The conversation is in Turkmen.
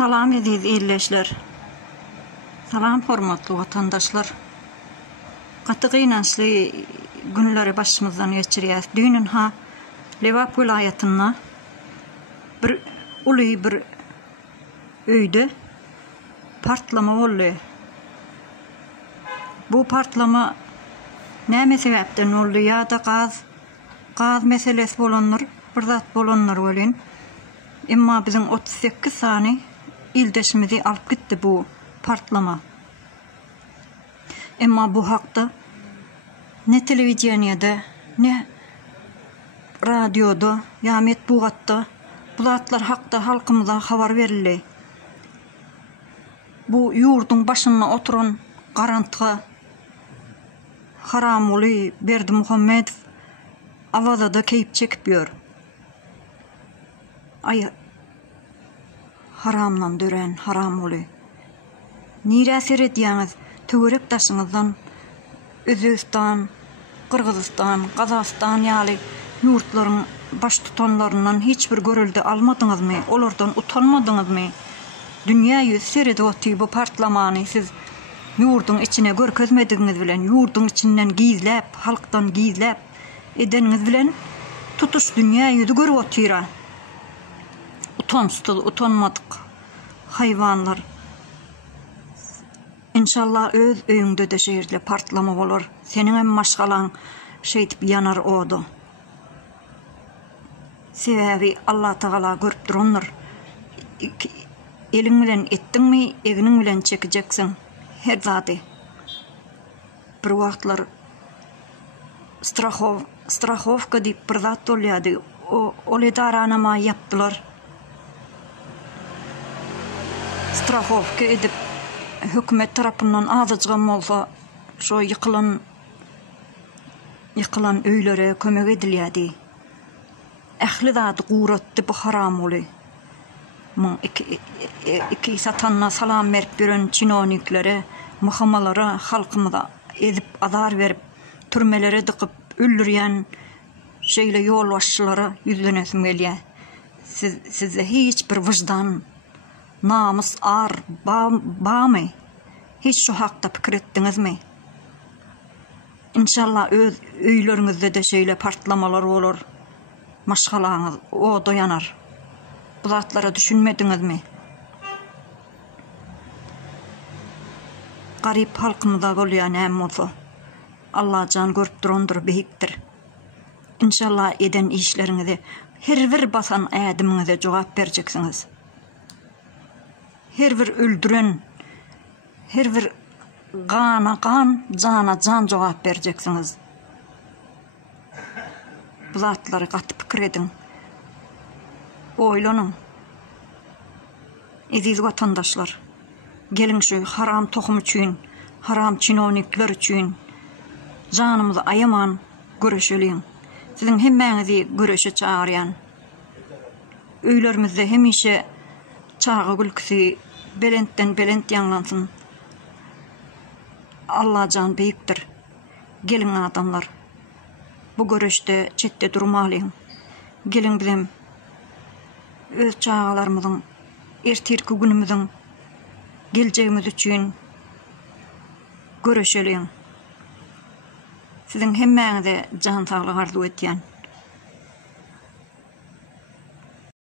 Salam ediz illeşler. Salam hormatly vatandaşlar. Gaty gynançly günleri başymyzdan geçirýäs. Dünün ha Lewap vilayatyna bir uly bir öýde partlama boldy. Bu partlama näme sebäpden boldy? Ýa-da gaz meselesi bolanlar, bir zat bolanlar bolen. Emma bizim 38 sany ildeşimizi alıp gitdi bu partlama. Emma bu hakda ne televiziýanyda, ne radioda, ýa metbuatda bu zatlar hakda halkymyza habar berildi. Bu ýurdun başyna oturan garantga Haramoly Berdimuhammedow awazada keyip çekip ýör. Ay haramdan dören Haramoly. Nire seret ýaňyz töwerek taşyňyzdan Özbekistan, Kırgızistan, Kazakistan ýaly ýurtlaryň baş tutanlaryndan hiç bir görüldi almadyňyzmy? Olardan utanmadyňyzmy? Dünýä ýüz seredip otdy bu partlamany siz ýurdun içine görkezmediňiz bilen, ýurdun içinden gizläp, halkdan gizläp edeniňiz bilen tutuş dünýä ýüzü görüp otyra. Utanmadyk hayvanlar. İnşallah öz öýüňde de şeýle partlama bolar. Seniň hem maşgalan şeýdip ýanar odu. Sebäbi Allah Taala görüp duranlar. Eliň bilen etdiňmi, eginiň bilen çekijeksin. Her zady. Bir wagtlar strahowka diýip bir zat bolýardy. O edaranama yapdylar. Strahowka edip hökümet tarapyndan azyjgan bolsa şo ýykylan öýlere kömek edilýärdi. Ähli zat guratdy bu Haramoly. Iki satanna salam berip biren çinoniklere, muhammalara, halkymyza edip azar berip, türmelere dıkyp öldürýän şeýle ýol başçylara ýüzlenesim gelýär. Size hiç bir wyjdan, namus, ar, bamy? Hiç şu hakda pikir etdiňizmi? İnşallah öz öýleriňizde de şeýle partlamalar bolar. Maşgalaňyz o doyanar. Bu zatlara düşünmediňizmi? Garyp halkymyza bolýan näme bolsa Allah jan görüp durandyr, behikdir. İnşallah eden işleriňizi her bir basan ädimiňize jogap berjeksiňiz. Her bir öldüren, her bir gana jana jan jogap berjeksiňiz. Bu zatlary gaty pikir ediň. Oýlanyň. Eziz watandaşlar, geliň şu haram tohum üçin, haram çinonikler üçin janymyzy aýaman göreşeliň. Siziň hemmäňizi göreşe çağırýan. Öýlerimizde hemişe çağı gülkisi belentden belent ýanglansyn. Allah jan beýikdir. Geliň adamlar, bu göreşde çetde durmalyň. Geliň bilen öz çağalarymyzyň, ertirki günümüziň geljegimiz üçin göreşeliň. Siziň hemmäňize jan saglyk arzu etýän.